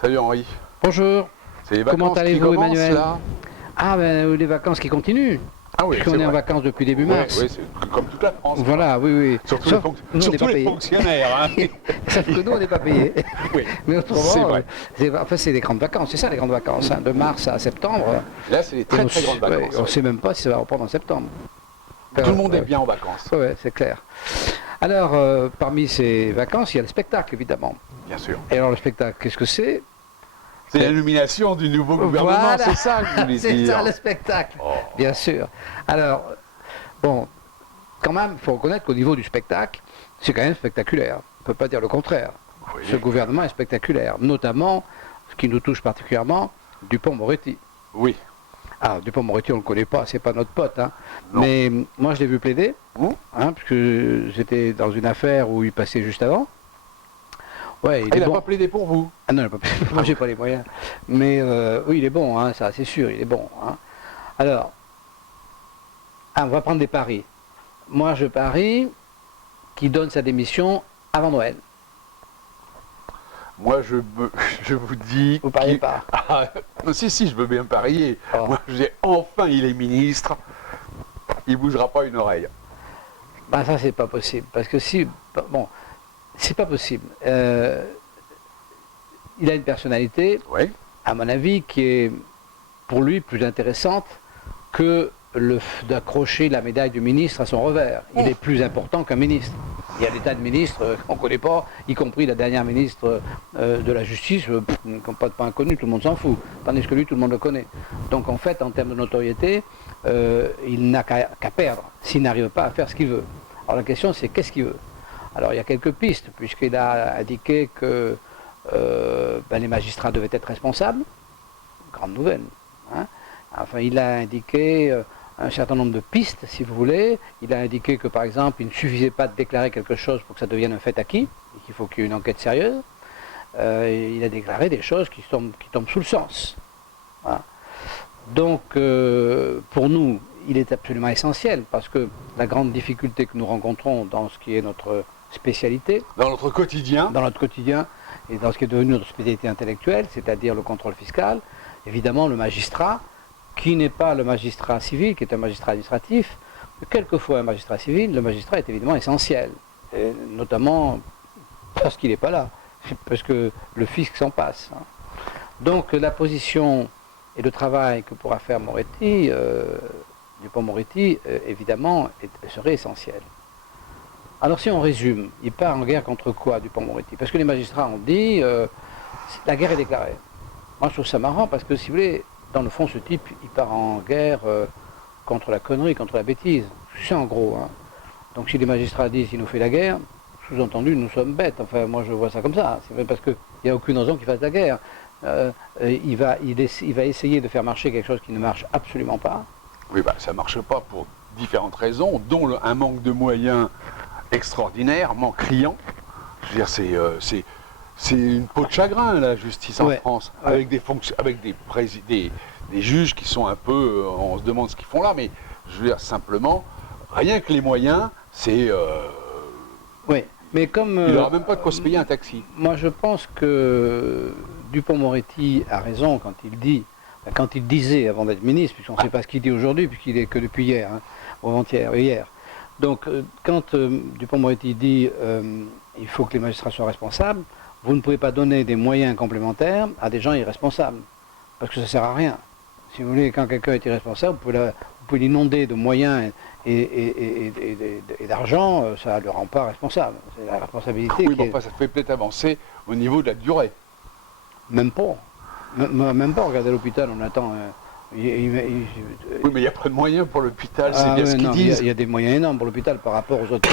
Salut Henri. Bonjour. C'est les Comment vacances qui allez-vous, commencent Emmanuel? là? Ah ben les vacances qui continuent. Ah oui, Puisqu'on est en vacances depuis début mars. Oui, c'est comme toute la France. Voilà, oui, oui. Surtout Sauf nous, on surtout n'est pas les payés. fonctionnaires. Hein. Sauf que nous, on n'est pas payés. Oui, Mais c'est autrement, vrai. c'est des grandes vacances. C'est ça les grandes vacances, hein, de mars à septembre. Là, c'est des très très grandes vacances. On ne sait même pas si ça va reprendre en septembre. Tout le monde est bien en vacances. Oui, c'est clair. Alors, parmi ces vacances, il y a le spectacle, évidemment. Bien sûr. Et alors, le spectacle, qu'est-ce que c'est? C'est la nomination du nouveau gouvernement, Voilà. c'est ça que vous voulez C'est dire. ça le spectacle, Oh. bien sûr. Alors, bon, quand même, il faut reconnaître qu'au niveau du spectacle, c'est quand même spectaculaire. On ne peut pas dire le contraire. Oui. Ce gouvernement est spectaculaire, notamment, ce qui nous touche particulièrement, Dupond-Moretti. Oui. Ah, Dupond-Moretti, on ne le connaît pas, c'est pas notre pote. Hein. Non. Mais moi, je l'ai vu plaider, Mmh. parce que j'étais dans une affaire où il passait juste avant. Ouais, Il est n'a bon. pas plaidé pour vous. Ah non, moi j'ai pas les moyens. Mais oui, il est bon, hein, ça c'est sûr, il est bon. Hein. Alors, on va prendre des paris. Moi je parie qu'il donne sa démission avant Noël. Moi, je vous dis... Vous pariez qu'il- pas. Ah, si, je veux bien parier. Oh. Moi, je dis, enfin, il est ministre. Il ne bougera pas une oreille. Ben ça c'est pas possible. Parce que si. Bon, c'est pas possible. Il a une personnalité, Oui. à mon avis, qui est pour lui plus intéressante que d'accrocher la médaille du ministre à son revers. Il est plus important qu'un ministre. Il y a des tas de ministres qu'on ne connaît pas, y compris la dernière ministre de la Justice, pas inconnue, tout le monde s'en fout. Tandis que lui, tout le monde le connaît. Donc en fait, en termes de notoriété, il n'a qu'à perdre s'il n'arrive pas à faire ce qu'il veut. Alors la question, c'est qu'est-ce qu'il veut? Alors il y a quelques pistes, puisqu'il a indiqué que les magistrats devaient être responsables. Grande nouvelle. Hein. Enfin, il a indiqué un certain nombre de pistes, si vous voulez. Il a indiqué que, par exemple, il ne suffisait pas de déclarer quelque chose pour que ça devienne un fait acquis, et qu'il faut qu'il y ait une enquête sérieuse. Il a déclaré des choses qui tombent sous le sens. Voilà. Donc, pour nous, il est absolument essentiel, parce que la grande difficulté que nous rencontrons dans ce qui est notre spécialité, Dans notre quotidien, dans notre quotidien, et dans ce qui est devenu notre spécialité intellectuelle, c'est-à-dire le contrôle fiscal, évidemment le magistrat, qui n'est pas le magistrat civil, qui est un magistrat administratif, quelquefois un magistrat civil, le magistrat est évidemment essentiel, et notamment parce qu'il n'est pas là, parce que le fisc s'en passe. Hein. Donc la position et le travail que pourra faire Moretti, Dupond-Moretti, évidemment, serait essentiel. Alors si on résume, il part en guerre contre quoi, Dupond-Moretti? Parce que les magistrats ont dit, la guerre est déclarée. Moi je trouve ça marrant parce que si vous voulez, dans le fond ce type, il part en guerre contre la connerie, contre la bêtise. C'est en gros. Hein. Donc si les magistrats disent qu'il nous fait la guerre, sous-entendu nous sommes bêtes. Enfin moi je vois ça comme ça. C'est vrai parce qu'il n'y a aucune raison qu'il fasse la guerre. Il va essayer de faire marcher quelque chose qui ne marche absolument pas. oui, ça ne marche pas pour différentes raisons, dont un manque de moyens extraordinairement criant. Je veux dire, c'est une peau de chagrin, la justice en France, avec des juges qui sont un peu, on se demande ce qu'ils font là, mais je veux dire simplement, rien que les moyens, c'est... Oui, mais comme... il n'aura même pas de quoi se payer un taxi. Moi je pense que Dupond-Moretti a raison quand il disait avant d'être ministre, puisqu'on ne sait pas ce qu'il dit aujourd'hui, puisqu'il est que depuis hier, hein, ou avant-hier, hier. Donc quand Dupond-Moretti dit il faut que les magistrats soient responsables, vous ne pouvez pas donner des moyens complémentaires à des gens irresponsables, parce que ça ne sert à rien. Si vous voulez, quand quelqu'un est irresponsable, vous pouvez l'inonder de moyens et d'argent, ça ne le rend pas responsable. C'est la responsabilité Oui, bon, ça fait peut-être avancer au niveau de la durée. Même pas. Même pas, regardez l'hôpital, on attend... Oui, mais il n'y a pas de moyens pour l'hôpital, c'est bien ce qu'ils non, disent. Il y a des moyens énormes pour l'hôpital par rapport aux autres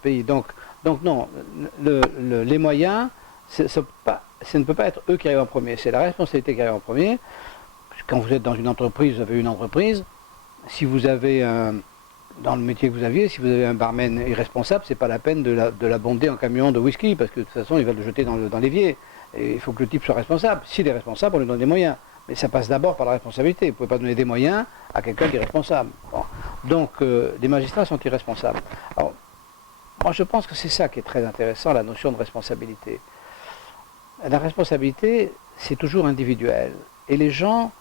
pays. Donc non, les moyens, ça ne peut pas être eux qui arrivent en premier. C'est la responsabilité qui arrive en premier. Quand vous êtes dans une entreprise, vous avez une entreprise. Si vous avez dans le métier que vous aviez, si vous avez un barman irresponsable, c'est pas la peine de l'abonder en camion de whisky, parce que de toute façon, il va le jeter dans l'évier. Et il faut que le type soit responsable. S'il est responsable, on lui donne des moyens. Mais ça passe d'abord par la responsabilité. Vous ne pouvez pas donner des moyens à quelqu'un qui est responsable. Bon. Donc, les magistrats sont irresponsables. Alors, moi, je pense que c'est ça qui est très intéressant, la notion de responsabilité. La responsabilité, c'est toujours individuel. Et les gens,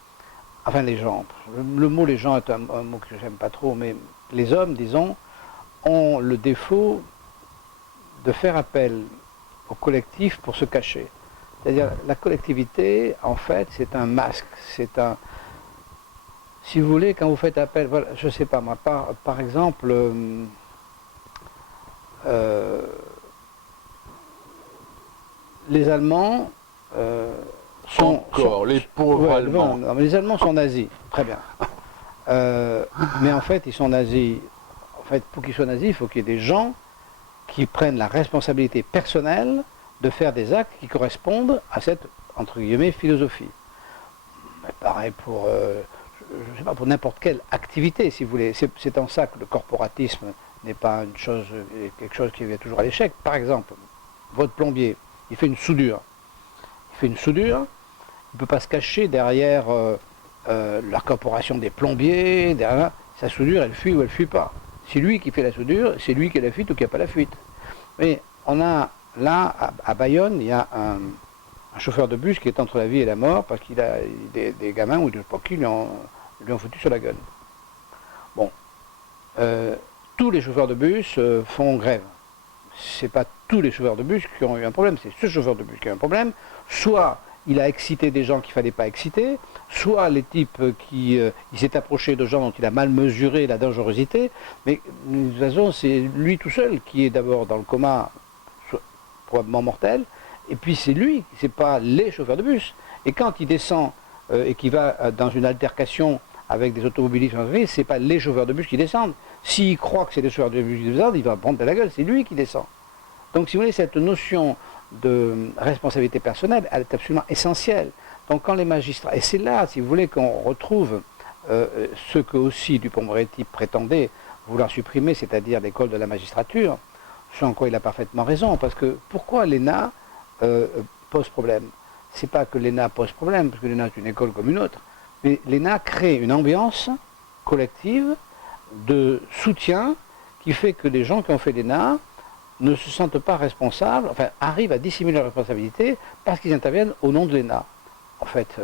le mot les gens est un mot que j'aime pas trop, mais les hommes, disons, ont le défaut de faire appel au collectif pour se cacher. C'est-à-dire, la collectivité, en fait, c'est un masque, si vous voulez, quand vous faites appel, voilà, je ne sais pas moi, par exemple, les Allemands sont... Encore, les pauvres Allemands. Non, mais les Allemands sont nazis, très bien. Mais en fait, ils sont nazis. En fait, pour qu'ils soient nazis, il faut qu'il y ait des gens qui prennent la responsabilité personnelle de faire des actes qui correspondent à cette, entre guillemets, philosophie. Mais pareil pour, je sais pas, pour n'importe quelle activité, si vous voulez. C'est en ça que le corporatisme n'est pas quelque chose qui vient toujours à l'échec. Par exemple, votre plombier, il fait une soudure. Il ne peut pas se cacher derrière la corporation des plombiers, derrière sa soudure, elle fuit ou elle ne fuit pas. C'est lui qui fait la soudure, c'est lui qui a la fuite ou qui n'a pas la fuite. Mais on a là, à Bayonne, il y a un chauffeur de bus qui est entre la vie et la mort parce qu'il a des gamins ou je ne sais pas qui lui ont foutu sur la gueule. Bon, tous les chauffeurs de bus font grève. C'est pas tous les chauffeurs de bus qui ont eu un problème, c'est ce chauffeur de bus qui a eu un problème. Soit il a excité des gens qu'il ne fallait pas exciter, soit les types il s'est approché de gens dont il a mal mesuré la dangerosité, mais de toute façon c'est lui tout seul qui est d'abord dans le coma, probablement mortel, et puis c'est lui, c'est pas les chauffeurs de bus. Et quand il descend et qu'il va dans une altercation avec des automobilistes, c'est pas les chauffeurs de bus qui descendent. S'il croit que c'est les chauffeurs de bus qui descendent, il va prendre de la gueule, c'est lui qui descend. Donc si vous voulez, cette notion de responsabilité personnelle, elle est absolument essentielle. Donc quand les magistrats, et c'est là, si vous voulez, qu'on retrouve ce que aussi Dupond-Moretti prétendait vouloir supprimer, c'est-à-dire l'école de la magistrature, ce en quoi il a parfaitement raison, parce que pourquoi l'ENA pose problème? C'est pas que l'ENA pose problème, parce que l'ENA est une école comme une autre, mais l'ENA crée une ambiance collective de soutien qui fait que les gens qui ont fait l'ENA ne se sentent pas responsables, enfin arrivent à dissimuler leur responsabilité parce qu'ils interviennent au nom de l'ENA. En fait,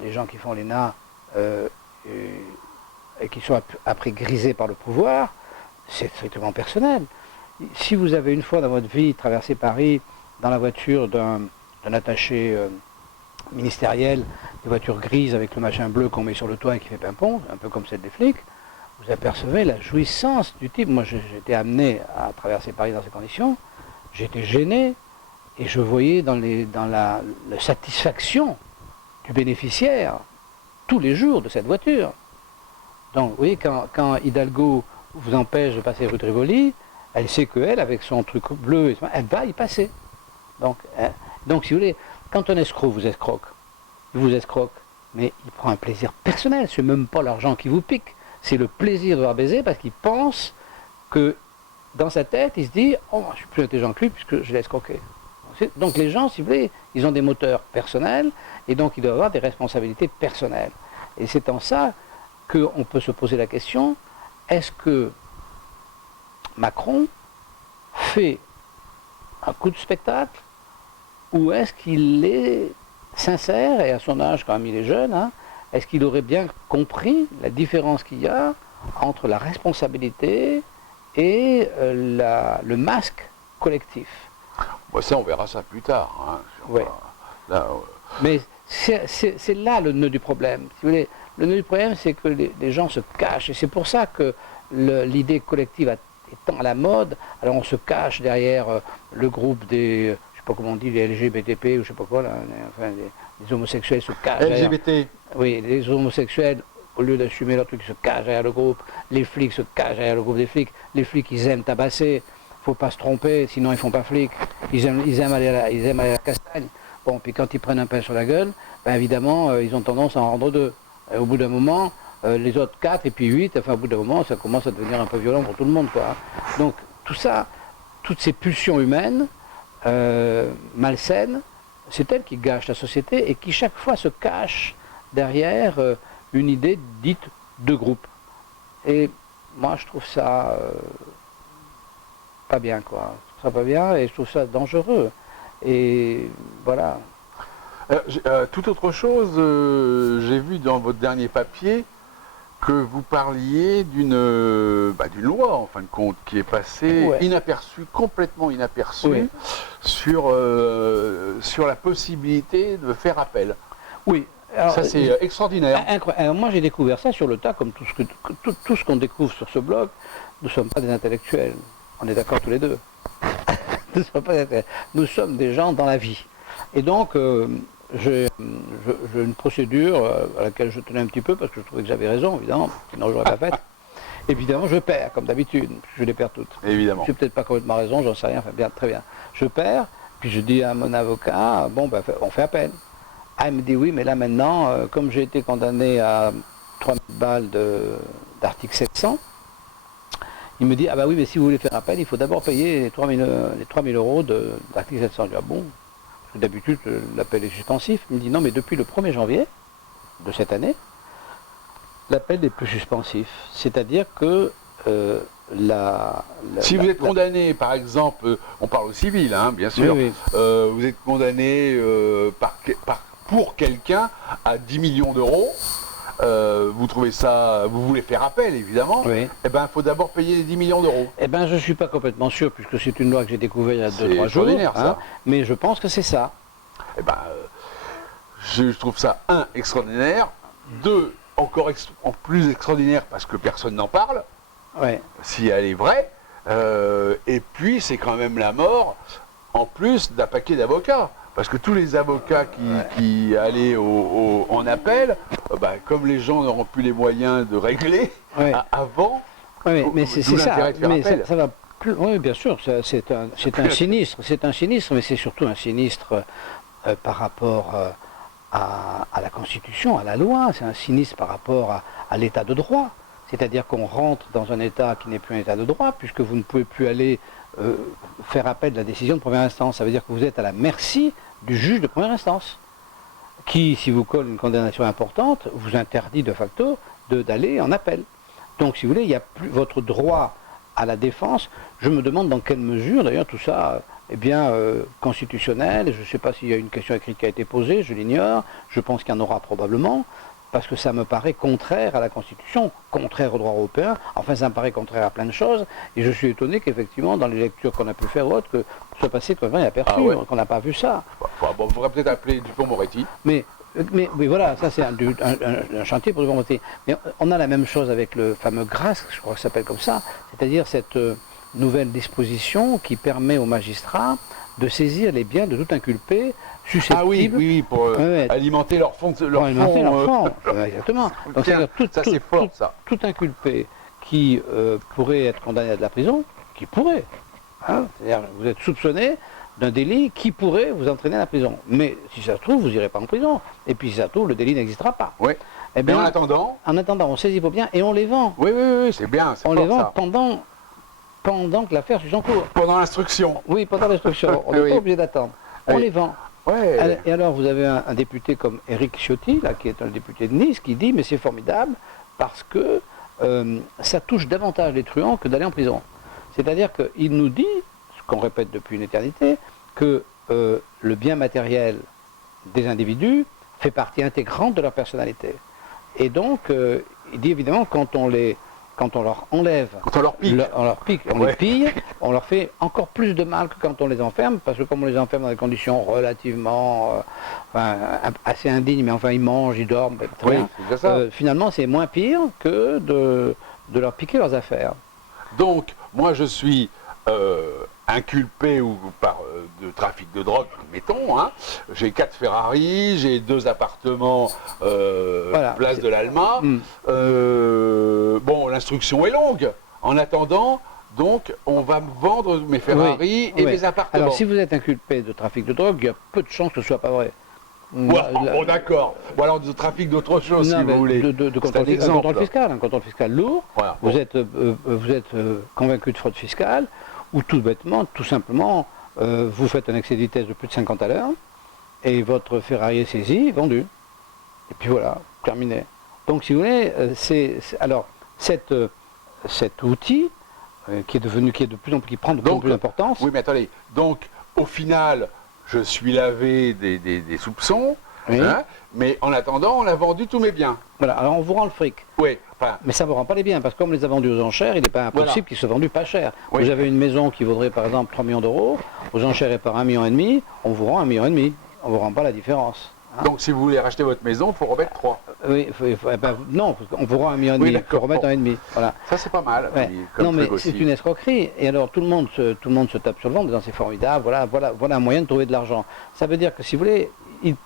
les gens qui font l'ENA et qui sont après grisés par le pouvoir, c'est strictement personnel. Si vous avez une fois dans votre vie traversé Paris dans la voiture d'un attaché ministériel, des voitures grises avec le machin bleu qu'on met sur le toit et qui fait pimpon, un peu comme celle des flics, vous apercevez la jouissance du type. Moi, j'étais amené à traverser Paris dans ces conditions, j'étais gêné, et je voyais dans la satisfaction du bénéficiaire tous les jours de cette voiture. Donc, vous voyez, quand Hidalgo vous empêche de passer rue de Rivoli, elle sait qu'elle, avec son truc bleu, elle va y passer. Donc, si vous voulez, quand un escroc vous escroque, mais il prend un plaisir personnel, c'est même pas l'argent qui vous pique. C'est le plaisir de voir baiser parce qu'il pense que dans sa tête, il se dit « Oh, je suis plus intelligent que lui puisque je l'ai escroqué ». Donc les gens, si vous voulez, ils ont des moteurs personnels et donc ils doivent avoir des responsabilités personnelles. Et c'est en ça qu'on peut se poser la question, est-ce que Macron fait un coup de spectacle ou est-ce qu'il est sincère, et à son âge quand même il est jeune, hein, est-ce qu'il aurait bien compris la différence qu'il y a entre la responsabilité et le masque collectif? Bon, ça, on verra ça plus tard. Hein. Ouais. Mais c'est là le nœud du problème. Si vous voulez, le nœud du problème, c'est que les gens se cachent. Et c'est pour ça que l'idée collective est tant à la mode. Alors on se cache derrière le groupe des, je ne sais pas comment on dit, les LGBTP ou je ne sais pas quoi, là, enfin, les homosexuels se cachent. LGBT. Oui, les homosexuels, au lieu d'assumer leur truc, se cachent derrière le groupe. Les flics se cachent derrière le groupe des flics. Les flics, ils aiment tabasser. Il ne faut pas se tromper, sinon ils ne font pas flics. Ils aiment aller à la castagne. Bon, puis quand ils prennent un pain sur la gueule, ben évidemment, ils ont tendance à en rendre deux. Et au bout d'un moment, les autres 4 et puis 8, enfin au bout d'un moment, ça commence à devenir un peu violent pour tout le monde, quoi. Donc tout ça, toutes ces pulsions humaines, malsaines, c'est elles qui gâchent la société et qui chaque fois se cachent derrière une idée dite de groupe. Et moi je trouve ça pas bien, quoi. Je trouve ça pas bien et je trouve ça dangereux. Et voilà. Toute autre chose, j'ai vu dans votre dernier papier que vous parliez d'une loi, en fin de compte, qui est passée inaperçue, complètement inaperçue, sur la possibilité de faire appel. Oui. Alors, ça, c'est extraordinaire. Alors, moi, j'ai découvert ça sur le tas, comme tout ce qu'on découvre sur ce blog. Nous ne sommes pas des intellectuels. On est d'accord tous les deux. Nous sommes des gens dans la vie. Et donc, j'ai une procédure à laquelle je tenais un petit peu, parce que je trouvais que j'avais raison, évidemment, sinon je n'aurais pas fait. Évidemment, je perds, comme d'habitude. Je les perds toutes. Évidemment. Je n'ai peut-être pas complètement raison, j'en sais rien. Enfin, bien, très bien. Je perds, puis je dis à mon avocat, bon, ben, on fait appel. Ah, il me dit oui, mais là maintenant, comme j'ai été condamné à 3 000 balles d'article 700, il me dit, ah bah oui, mais si vous voulez faire appel, il faut d'abord payer les 3 000 euros d'article 700. Je dis, ah bon, parce que d'habitude, l'appel est suspensif. Il me dit, non, mais depuis le 1er janvier de cette année, l'appel n'est plus suspensif. C'est-à-dire que si vous êtes condamné, par exemple, on parle au civil, hein, bien sûr, oui. Vous êtes condamné pour quelqu'un à 10 millions d'euros, vous trouvez ça, vous voulez faire appel évidemment, oui. Eh ben, il faut d'abord payer les 10 millions d'euros. Eh bien, je ne suis pas complètement sûr, puisque c'est une loi que j'ai découverte il y a 2-3 jours, ça. Mais je pense que c'est ça. Eh ben, je trouve ça, extraordinaire, encore en plus extraordinaire parce que personne n'en parle, si elle est vraie, et puis c'est quand même la mort, en plus d'un paquet d'avocats. Parce que tous les avocats qui allaient en appel, comme les gens n'auront plus les moyens de régler avant, mais c'est ça. Mais ça va plus. Oui, bien sûr, c'est un sinistre. C'est un sinistre, mais c'est surtout un sinistre par rapport à la Constitution, à la loi. C'est un sinistre par rapport à l'état de droit. C'est-à-dire qu'on rentre dans un état qui n'est plus un état de droit, puisque vous ne pouvez plus aller faire appel de la décision de première instance. Ça veut dire que vous êtes à la merci du juge de première instance, qui, si vous colle une condamnation importante, vous interdit de facto d'aller en appel. Donc, si vous voulez, il n'y a plus votre droit à la défense. Je me demande dans quelle mesure, d'ailleurs, tout ça est bien constitutionnel. Je ne sais pas s'il y a une question écrite qui a été posée, je l'ignore. Je pense qu'il y en aura probablement, parce que ça me paraît contraire à la Constitution, contraire au droit européen, enfin ça me paraît contraire à plein de choses, et je suis étonné qu'effectivement, dans les lectures qu'on a pu faire ou autres, que ce soit passé complètement inaperçu, qu'on n'a pas vu ça. On pourrait peut-être appeler Dupond-Moretti. Mais voilà, ça c'est un chantier pour Dupond-Moretti. Mais on a la même chose avec le fameux GRAS, je crois que ça s'appelle comme ça, c'est-à-dire cette nouvelle disposition qui permet aux magistrats de saisir les biens de tout inculpé susceptible. Ah oui, pour alimenter leur fonds. Exactement. Donc, ça c'est fort, ça. Tout inculpé qui pourrait être condamné à de la prison, qui pourrait. C'est-à-dire, vous êtes soupçonné d'un délit qui pourrait vous entraîner à la prison. Mais si ça se trouve, vous n'irez pas en prison. Et puis si ça se trouve, le délit n'existera pas. Oui. Eh bien, en attendant, on saisit vos biens et on les vend. Oui, c'est bien. On les vend pendant que l'affaire suit son cours. Pendant l'instruction. Oui, pendant l'instruction. On n'est pas obligé d'attendre. On les vend. Ouais. Et alors, vous avez un député comme Éric Ciotti, là, qui est un député de Nice, qui dit, mais c'est formidable, parce que ça touche davantage les truands que d'aller en prison. C'est-à-dire qu'il nous dit, ce qu'on répète depuis une éternité, que le bien matériel des individus fait partie intégrante de leur personnalité. Et donc, il dit évidemment, quand on leur enlève, quand on leur pique, les pille, on leur fait encore plus de mal que quand on les enferme, parce que comme on les enferme dans des conditions relativement assez indignes, mais enfin ils mangent, ils dorment, finalement c'est moins pire que de leur piquer leurs affaires. Donc, moi je suis inculpé de trafic de drogue, mettons, j'ai 4 Ferrari, j'ai 2 appartements place de l'Alma. Bon, l'instruction est longue. En attendant, donc, on va me vendre mes Ferrari et mes appartements. Alors, si vous êtes inculpé de trafic de drogue, il y a peu de chances que ce soit pas vrai. Bon, d'accord. Ou alors de trafic d'autre chose, si vous voulez. De contrôle fiscal, un contrôle fiscal lourd. Voilà. Vous êtes convaincu de fraude fiscale, ou tout bêtement, tout simplement, vous faites un excès de vitesse de plus de 50 à l'heure, et votre Ferrari est saisi, vendu. Et puis voilà, terminé. Donc, si vous voulez, alors, cet outil, qui prend de plus en plus d'importance. Oui, mais attendez, donc, au final, je suis lavé des soupçons, Oui. hein, mais en attendant, on a vendu tous mes biens. Voilà, alors on vous rend le fric. Oui, enfin, Mais ça ne vous rend pas les biens, parce que comme on les a vendus aux enchères, il n'est pas impossible Voilà. qu'ils soient vendus pas cher. Oui. Vous avez une maison qui vaudrait par exemple 3 millions d'euros, aux enchères est par 1,5 million, on vous rend 1,5 million. On ne vous rend pas la différence. donc si vous voulez racheter votre maison, il faut remettre 3. Oui, non, on vous rend 1,5 million, Oui, il faut d'accord, remettre bon. 1,5. Voilà. Ça, c'est pas mal. Ouais. Comme Non, mais truc c'est aussi. une escroquerie. Et alors tout le monde se tape sur le ventre en disant c'est formidable, voilà un moyen de trouver de l'argent. Ça veut dire que si vous voulez,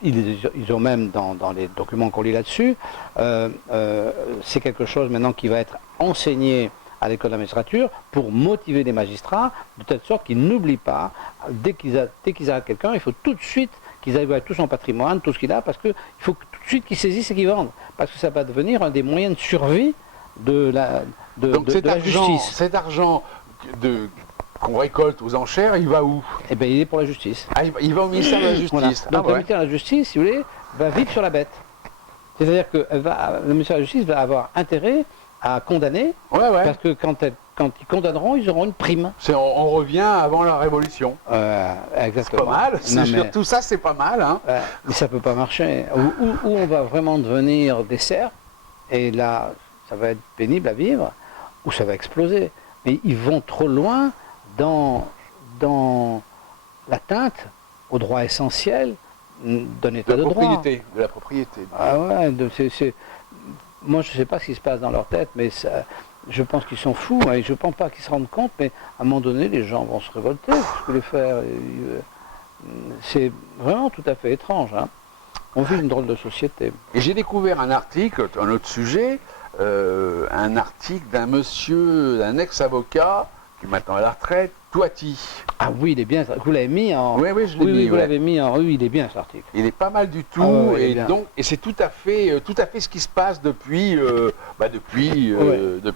ils ont même dans les documents qu'on lit là-dessus, c'est quelque chose maintenant qui va être enseigné à l'école de la magistrature pour motiver les magistrats de telle sorte qu'ils n'oublient pas, dès qu'ils arrêtent quelqu'un, il faut tout de suite qu'ils aillent voir tout son patrimoine, tout ce qu'il a, parce qu'il faut tout de suite qu'ils saisissent et qu'ils vendent. Parce que ça va devenir un des moyens de survie de la justice. Cet argent qu'on récolte aux enchères, il va où? Eh bien, il est pour la justice. Ah, il va au ministère de la Justice. Voilà. Ah, Donc le ouais. ministère de la Justice, si vous voulez, va vivre sur la bête. C'est-à-dire que le ministère de la Justice va avoir intérêt à condamner, Ouais, ouais. parce que quand ils condamneront, ils auront une prime. On revient avant la Révolution. C'est Exactement. pas mal. Non, mais, Tout ça, c'est pas mal. Hein. mais ça ne peut pas marcher. Ou on va vraiment devenir des cerfs, et là, ça va être pénible à vivre, ou ça va exploser. Mais ils vont trop loin dans l'atteinte aux droits essentiels d'un état de droit. De la propriété. Ah ouais, moi je ne sais pas ce qui se passe dans leur tête, mais je pense qu'ils sont fous, hein, et je ne pense pas qu'ils se rendent compte, mais à un moment donné, les gens vont se révolter, ce que les faire. C'est vraiment tout à fait étrange. Hein. On vit une drôle de société. Et j'ai découvert un article, un autre sujet, un article d'un ex-avocat, qui est maintenant à la retraite, Toiti. Ah oui, il est bien. Vous l'avez mis en. Oui, je l'ai mis. Oui, vous l'avez mis en. Oui, il est bien cet article. Il est pas mal du tout, Ah ouais, il est bien. et c'est tout à fait ce qui se passe depuis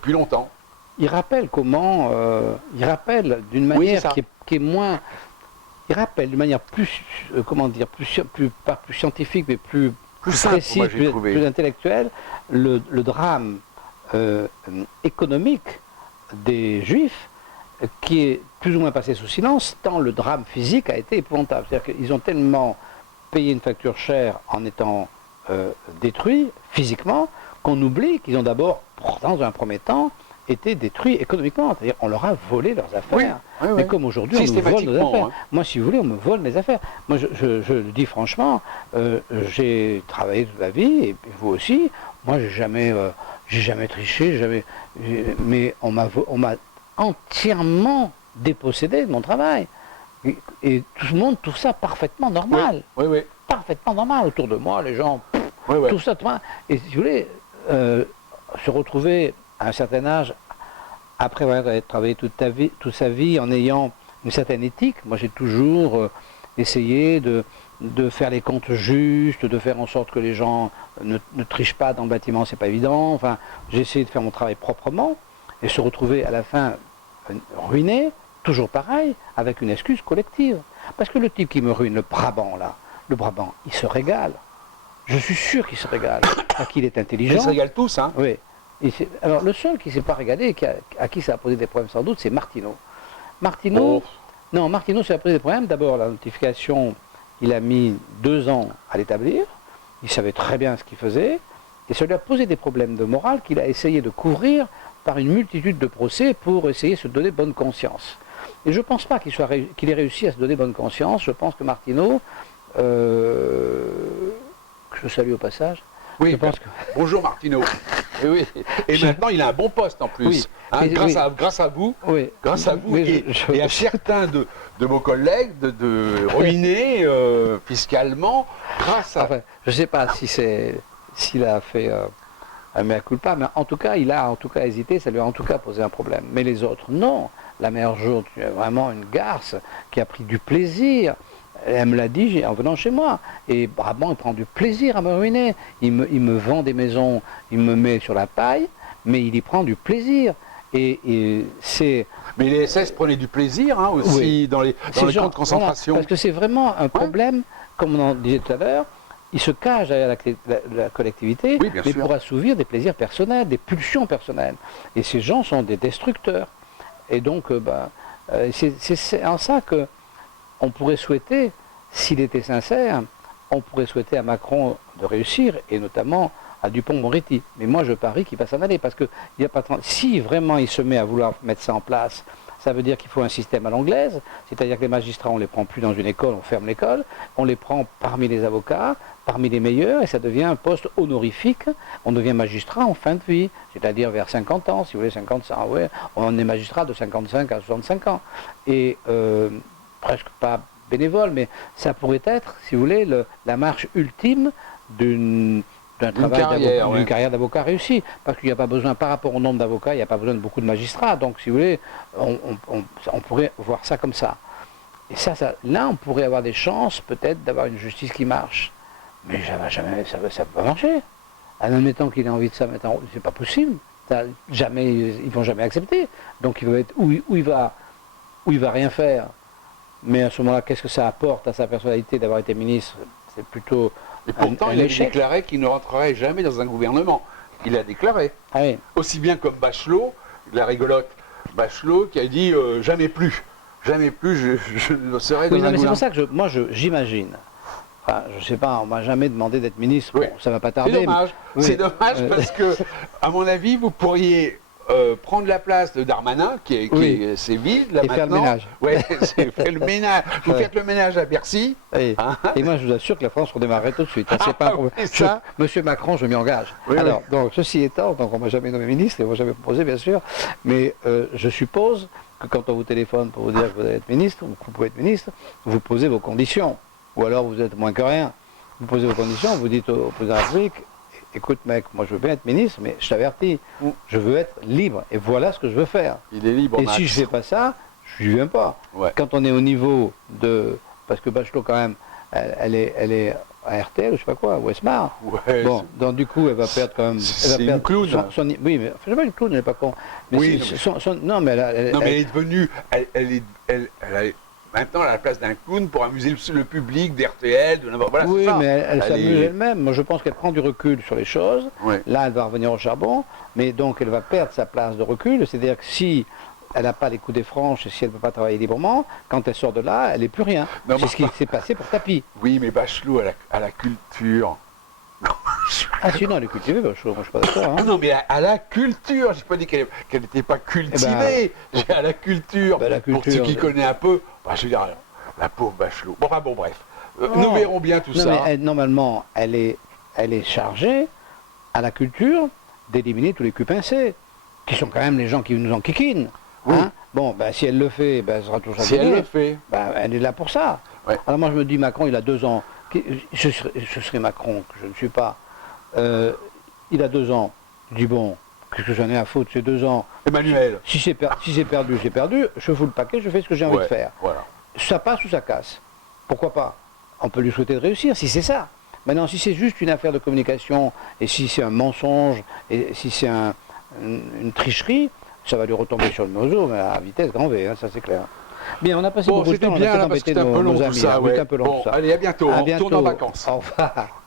longtemps. Il rappelle comment. Il rappelle d'une manière qui est moins. Il rappelle d'une manière plus. Comment dire, pas plus scientifique, mais plus simple, précis, moi, j'ai trouvé. plus intellectuel, le drame économique des Juifs, qui est plus ou moins passé sous silence, tant le drame physique a été épouvantable. C'est-à-dire qu'ils ont tellement payé une facture chère en étant détruits physiquement, qu'on oublie qu'ils ont d'abord, dans un premier temps, été détruits économiquement. C'est-à-dire qu'on leur a volé leurs affaires. Oui, Mais comme aujourd'hui, on nous vole nos affaires. Hein. Moi, si vous voulez, on me vole mes affaires. Moi, je le dis franchement, j'ai travaillé toute la vie, et vous aussi. Moi, j'ai jamais triché, mais on m'a entièrement dépossédé de mon travail. Et tout le monde trouve ça parfaitement normal. Oui. Parfaitement normal. Autour de moi, les gens, tout ça. Et si vous voulez, se retrouver à un certain âge, après avoir travaillé toute sa vie, en ayant une certaine éthique, moi j'ai toujours essayé de faire les comptes justes, de faire en sorte que les gens ne trichent pas dans le bâtiment, c'est pas évident. Enfin, j'ai essayé de faire mon travail proprement, et se retrouver à la fin ruiné, toujours pareil, avec une excuse collective. Parce que le type qui me ruine, le Brabant, il se régale. Je suis sûr qu'il se régale. Parce qu'il est intelligent. Ils se régalent tous, hein. Oui. Alors, le seul qui ne s'est pas régalé, à qui ça a posé des problèmes sans doute, c'est Martineau. Martineau, ça a posé des problèmes. D'abord, la notification, il a mis 2 ans à l'établir. Il savait très bien ce qu'il faisait. Et ça lui a posé des problèmes de morale qu'il a essayé de couvrir par une multitude de procès pour essayer de se donner bonne conscience. Et je ne pense pas qu'il ait réussi à se donner bonne conscience. Je pense que Martineau, que je salue au passage. Oui, bonjour Martineau. Oui. Et maintenant, il a un bon poste en plus. Oui. Hein, grâce à vous, et à certains de vos collègues de ruiner fiscalement grâce à... Enfin, je ne sais pas s'il a fait un mea culpa, mais en tout cas, il a hésité, ça lui a en tout cas posé un problème. Mais les autres, non. La mère Jo, tu es vraiment une garce qui a pris du plaisir. Elle me l'a dit en venant chez moi. Et Brabant, il prend du plaisir à me ruiner. Il me vend des maisons, il me met sur la paille, mais il y prend du plaisir. Et c'est... Mais les SS prenaient du plaisir aussi dans les camps de concentration. Voilà, parce que c'est vraiment un problème, comme on en disait tout à l'heure, il se cache derrière la collectivité, mais pour assouvir des plaisirs personnels, des pulsions personnelles. Et ces gens sont des destructeurs. Et donc, c'est en ça que on pourrait souhaiter s'il était sincère, on pourrait souhaiter à Macron de réussir, et notamment à Dupond-Moretti. Mais moi, je parie qu'il va s'en aller, parce que il y a pas si vraiment il se met à vouloir mettre ça en place, ça veut dire qu'il faut un système à l'anglaise, c'est-à-dire que les magistrats, on ne les prend plus dans une école, on ferme l'école, on les prend parmi les avocats, parmi les meilleurs, et ça devient un poste honorifique. On devient magistrat en fin de vie, c'est-à-dire vers 50 ans, si vous voulez, 55, ouais, on est magistrat de 55 à 65 ans. Et presque pas bénévole, mais ça pourrait être, si vous voulez, la marche ultime d'un carrière d'avocat réussi. Parce qu'il n'y a pas besoin, par rapport au nombre d'avocats, il n'y a pas besoin de beaucoup de magistrats. Donc, si vous voulez, on pourrait voir ça comme ça. Et là, on pourrait avoir des chances, peut-être, d'avoir une justice qui marche. Mais ça ne va pas marcher. En admettant qu'il ait envie de ça mettre en route, c'est pas possible. Ils ne vont jamais accepter. Donc, il va être où il va rien faire. Mais à ce moment-là, qu'est-ce que ça apporte à sa personnalité d'avoir été ministre? C'est plutôt. Et pourtant, il a déclaré qu'il ne rentrerait jamais dans un gouvernement. Il a déclaré. Ah oui. Aussi bien comme Bachelot, la rigolote Bachelot, qui a dit jamais plus. Jamais plus je ne serai dans un gouvernement. C'est pour ça que j'imagine. Enfin, je ne sais pas, on ne m'a jamais demandé d'être ministre. Oui. Bon, ça ne va pas tarder. C'est dommage. Mais... C'est dommage parce que, à mon avis, vous pourriez prendre la place de Darmanin, qui est séville, là, et maintenant. faire le ménage. Oui, faire le ménage. Vous faites le ménage à Bercy. Oui. Hein? Et moi, je vous assure que la France redémarrerait tout de suite. C'est pas un problème. Ça. Monsieur Macron, je m'y engage. Oui, alors, donc, ceci étant, donc on ne m'a jamais nommé ministre, et on ne m'a jamais proposé, bien sûr, mais je suppose que quand on vous téléphone pour vous dire que vous allez être ministre, ou que vous pouvez être ministre, vous posez vos conditions. Ou alors vous êtes moins que rien. Vous posez vos conditions, vous dites au président de la République, écoute mec, moi je veux bien être ministre, mais je t'avertis, je veux être libre. Et voilà ce que je veux faire. Il est libre, et Max. si je ne fais pas ça, je ne viens pas. Ouais. Quand on est au niveau de... Parce que Bachelot quand même, elle est à RTL ou je sais pas quoi, ou Esmar. Ouais, bon, donc du coup elle va perdre quand même... C'est une clown. Oui, mais c'est pas une clown, elle n'est pas con. Mais oui, non, mais elle est devenue... Maintenant, elle a la place d'un clown pour amuser le public d'RTL, de n'importe quoi. Oui, mais elle s'amuse elle-même. Moi, je pense qu'elle prend du recul sur les choses. Oui. Là, elle va revenir au charbon, mais donc elle va perdre sa place de recul. C'est-à-dire que si elle n'a pas les coups des franches et si elle ne peut pas travailler librement, quand elle sort de là, elle n'est plus rien. C'est ce qui s'est passé pour Tapi. Oui, mais Bachelot a la culture. Ah si, non, elle est cultivée, Bachelot, moi je ne suis pas d'accord. Hein. Non, mais à la culture, j'ai pas dit qu'elle n'était pas cultivée. J'ai à la culture. La culture. Pour ceux qui connaissent un peu, je veux dire, la pauvre Bachelot. Bon, bref. Nous verrons bien tout ça. Mais normalement, elle est chargée à la culture d'éliminer tous les culs pincés, qui sont quand même les gens qui nous enquiquinent. Oui. Hein. Bon, si elle le fait, elle sera toujours Si elle le fait. Elle est là pour ça. Ouais. Alors moi je me dis, Macron, il a 2 ans. Je serai Macron, que je ne suis pas. Il a 2 ans. Je dis, bon, qu'est-ce que j'en ai à foutre, ces 2 ans. Emmanuel. Si j'ai perdu, j'ai perdu. Je fous le paquet, je fais ce que j'ai envie de faire. Voilà. Ça passe ou ça casse. Pourquoi pas? On peut lui souhaiter de réussir, si c'est ça. Maintenant, si c'est juste une affaire de communication, et si c'est un mensonge, et si c'est une tricherie, ça va lui retomber sur le museau, mais à vitesse grand V, hein, ça c'est clair. Bien, on a passé beaucoup de temps, bien, on a là, parce que c'était un peu long tout ça. Un peu long, Bon, tout ça. Allez, à bientôt. On retourne en vacances. Au revoir.